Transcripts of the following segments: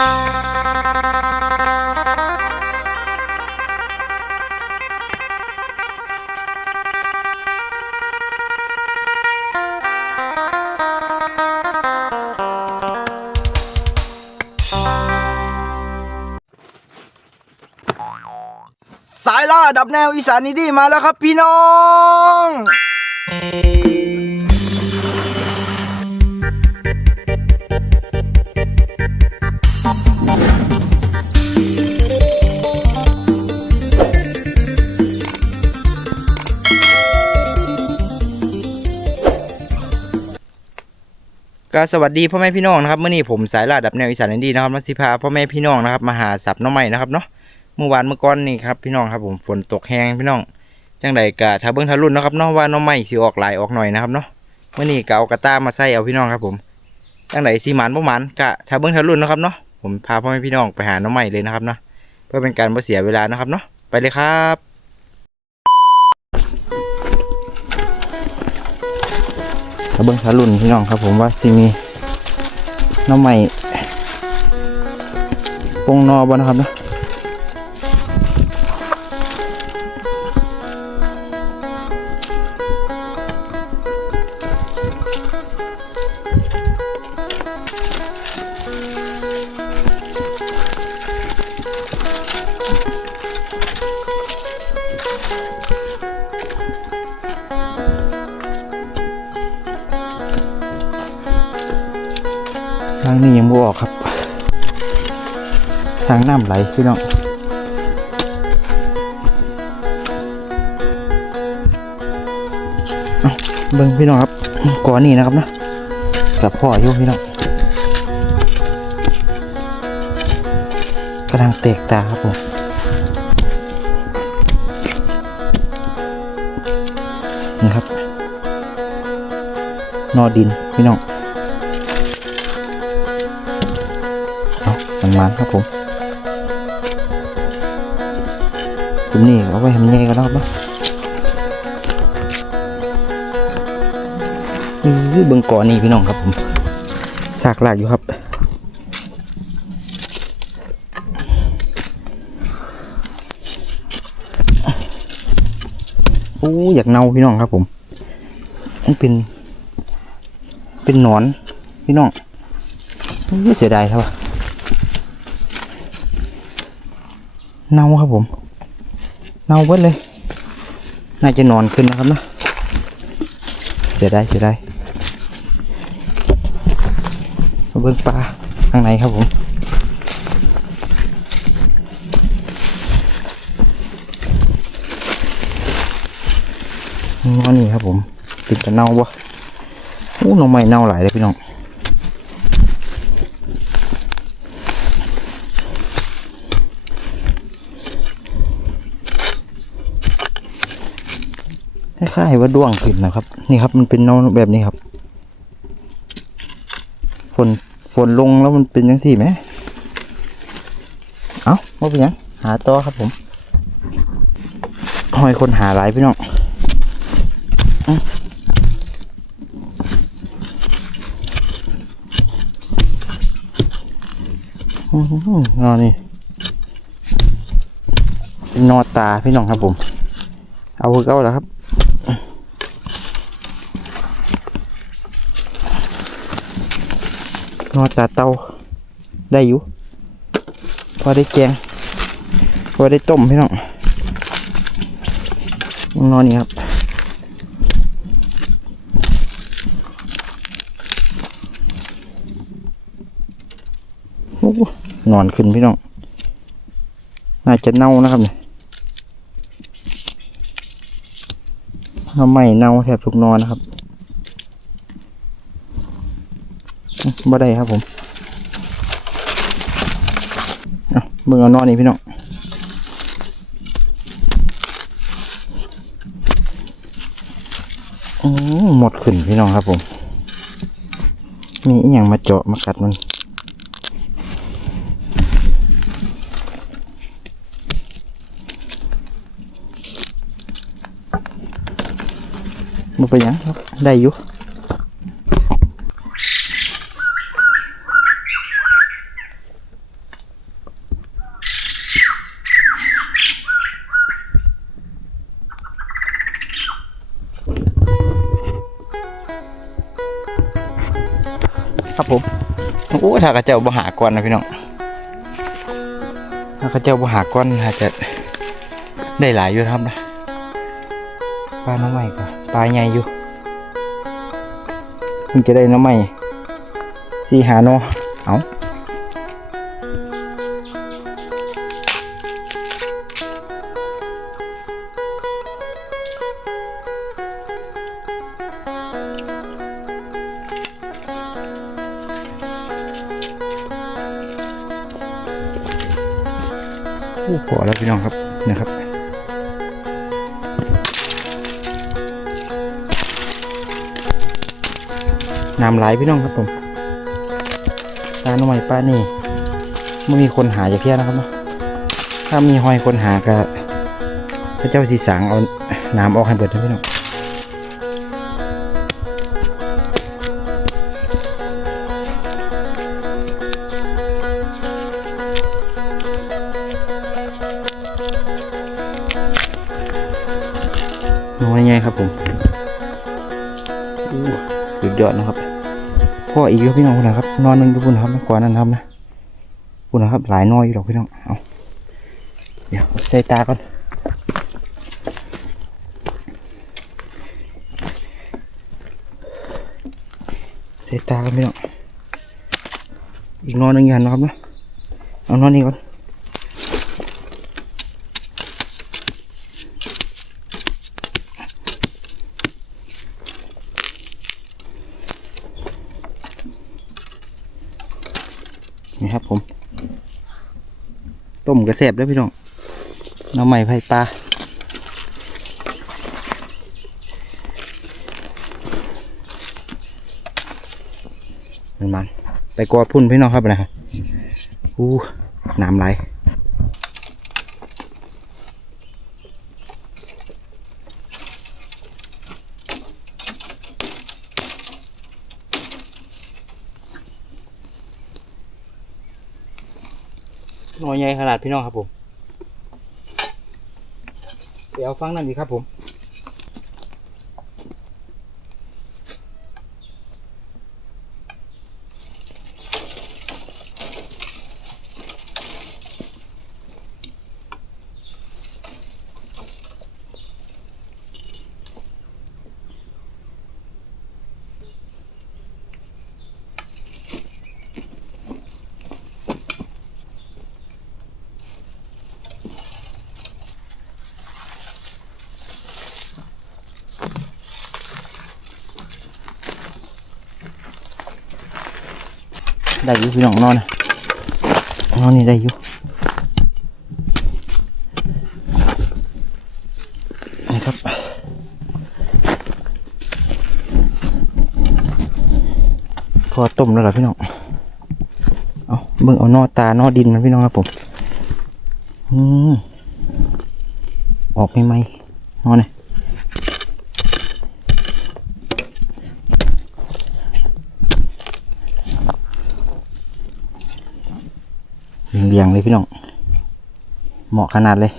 สายล่าดับแนวอีสานนี่ดีมาแล้วครับพี่น้อง ก็สวัสดีพ่อแม่พี่น้องนะครับเมื่อนี้ผมสายลาดับแนวอีสานดีนะครับมาสิพาพ่อแม่พี่น้องนะครับมาหาสับน้องใหม่นะครับเนาะเมื่อวานเมื่อก่อนนี่ครับพี่น้องครับผมฝนตกแห้งพี่น้องจังใดกะถ้าเบิ้งทะลุนนะครับเนาะว่าน้องใหม่สิออกหลายออกหน่อยนะครับเนาะเมื่อนี้กะเอากระต้ามาใส่เอาพี่น้องครับผมจังใดสีหมันบ่หมันกะถ้าเบิ้งทะลุนนะครับเนาะผมพาพ่อแม่พี่น้องไปหาน้องใหม่เลยนะครับเนาะเพื่อเป็นการบ่เสียเวลานะครับเนาะไปเลยครับ ถ้าเบิ้งทะลุนพี่น้องครับผมว่าสิมีน้ำใหม่ปงนอบ่นะครับนะางนี้ยังบ่ออกครับ ทางน้ำไหลพี่น้องเอาเบิ่งพี่น้องครับก่อนนี้นะครับนะกับพ่ออยู่พี่น้องกำลังเตกตาครับผมนี่ครับ นอดินพี่น้อง มันมันครับผมตรงนี้เอาไว้ทำยังไงกันนะครับเนาะนี่เบิ่งก่อนนี่พี่น้องครับผมซากลากอยู่ครับโอ้อยากเน่าพี่น้องครับผมมันเป็น เป็นหนอนพี่น้องเสียดายครับ เน่าครับผมเน่าเบิดเลย น่าจะนอนขึ้นนะครับนะเสียดายเสียดายมาเบิ่งปลาข้างในครับผมนนี้ครับผมติดจะเน่าบ่โอ้หน้องใหม่เน่าหลายเลยพี่น้อง คล้ายๆว่าด้วงขึ้นนะครับ นี่ครับ มันเป็นเนแบบนี้ครับ ฝนฝนลงแล้วมันเป็นยังสี่ไหมเอาว่าเป็นยังหาต่อครับผมหอยคนหาหลายพี่น้องอื้ออื้อนอนนี่เป็นอตาพี่น้องครับผม เอาเก้าแล้วครับ นอตาเตาได้อยู่ พอได้แกง พอได้ต้มพี่น้องนอนนี่ครับโอ้นอนขึ้นพี่น้อง น่าจะเน่านะครับเนี่ยน้ำไหม้เน่าแทบทุกนอนนะครับอื้อ บ่ได้ครับผมเอาเบิ่งเอานอนนี่พี่น้องอือหมดขึ้นพี่น้องครับผม มีอหย่างมาเจาะมากัดมันมันเป็นหยังครับ ได้อยู่ โอ้ถ้ากระเจ้าบ่หากรนะพี่น้องถ้ากระเจ้าบ่หากรอาจจะได้หลายอยู่ครับนะปลาน้ำใหม่ก็ปลาใหญ่อยู่เพิ่งจะได้น้ำใหม่สี่หาโนเอา อ้พอแล้วพี่น้องครับนะครับน้ำไหลพี่น้องครับผมตาหน่อยป้านี่ไม่มีคนหาอย่างเพี้ยนะครับนะถ้ามีหอยคนหาก็พระเจ้าสีสางเอาน้ำออกให้เบิดนะพี่น้อง น้อยไงครับผมอู้สุดยอดนะครับพ่ออีกแล้วพี่น้องคุณนะครับ นอนหนึงอยู่พุ่นนะครับกว่านั้นครับนะพุ่นนะครับ หลายน้อยอยู่หรอกพี่น้องเอาเดี๋ยวใส่ตาก่อนใส่ตากันพี่น้องอีกนอนหนึงอยู่หันนะครับเนาะเอานอนนี้ก่อนนี่ครับผม ต้ มกระแสบด้วยพี่น้องน้ำใหม่ไผ่ปลามันมันไปกอดพุ่นพี่น้องครับนะครับอู้น้ำไหล ใหญ่ขนาดพี่น้องครับผม เดี๋ยวฟังนั่นดีครับผม ได้อยู่พี่น้องนอนนะนอนนี่ได้อยู่นะครับพอต้มแล้วเหรอพี่น้องเอาเบิ่งเอานอตานอดินมันพี่น้องครับผมอืมออกไม่ไหมนอนเลย เรียงๆเลยพี่น้อง เหมาะขนาดเลย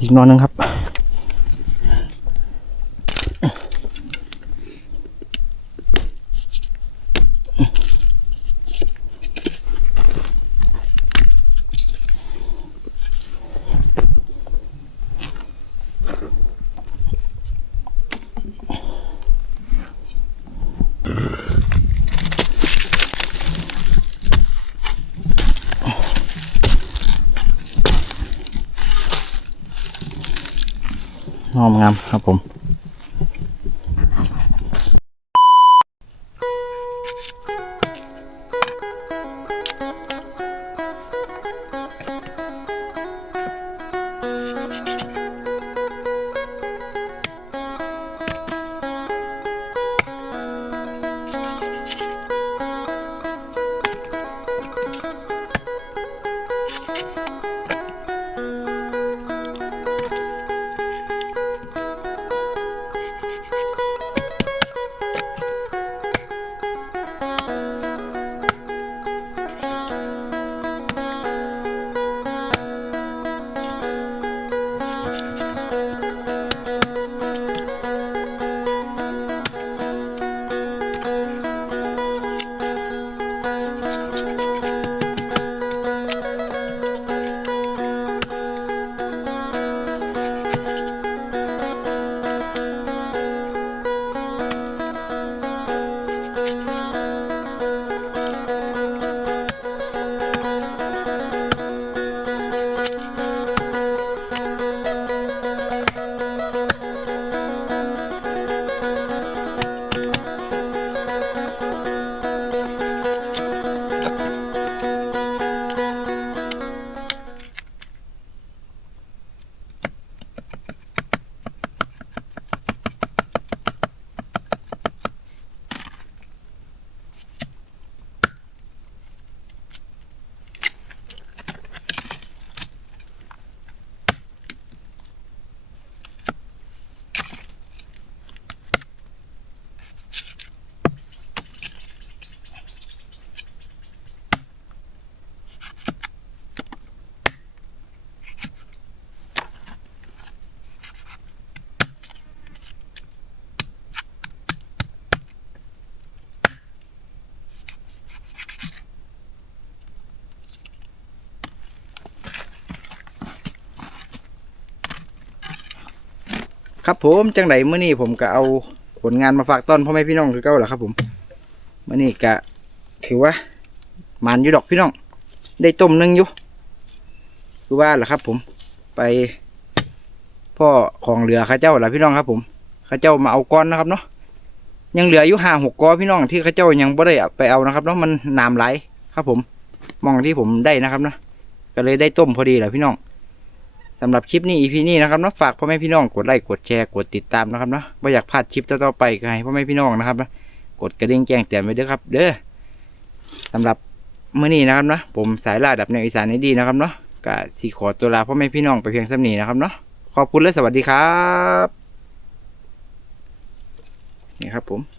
อีกนอนหนึงครับ งอมงามครับผม ครับผมจังไดมื้อนี้ผมก็เอาผลงานมาฝากต้อนพ่อแม่พี่น้องคือเก่าแหละครับ ผมเมื้อนี้ก็ถือว่ามันอยู่ดอกพี่น้อง ได้ต้มหนึงอยู่คือว่าแหละครับ ผมไป พ่อของเหลือข้าเจ้าแหละพี่น้องครับ ผมข้าเจ้ามาเอาก้อนนะครับเนาะยังเหลืออยู่ห้าหกก้อพี่น้องที่ข้าเจ้ายังไม่ได้ไปเอานะครับเนาะมันน้ำไหลครับ ผมมองที่ผมได้นะครับเนาะก็เลยได้ต้มพอดีแหละพี่น้อง สำหรับคลิปนี้ EP นี้นะครับนะฝากพ่อแม่พี่น้องกดไลค์กดแชร์กดติดตามนะครับนะไม่อยากพลาดคลิปต่อๆไปก็ให้พ่อแม่พี่น้องนะครับนะกดกระดิ่งแจ้งเตือนไว้ด้วยครับ เด้อสำหรับเมื้อนี้นะครับนะผมสายล่าดับแนวอีสานให้ดีนะครับเนาะก็สีขอตัวลาพ่อแม่พี่น้องไปเพียงสำนีนะครับเนาะขอบคุณและสวัสดีครับนี่ครับผม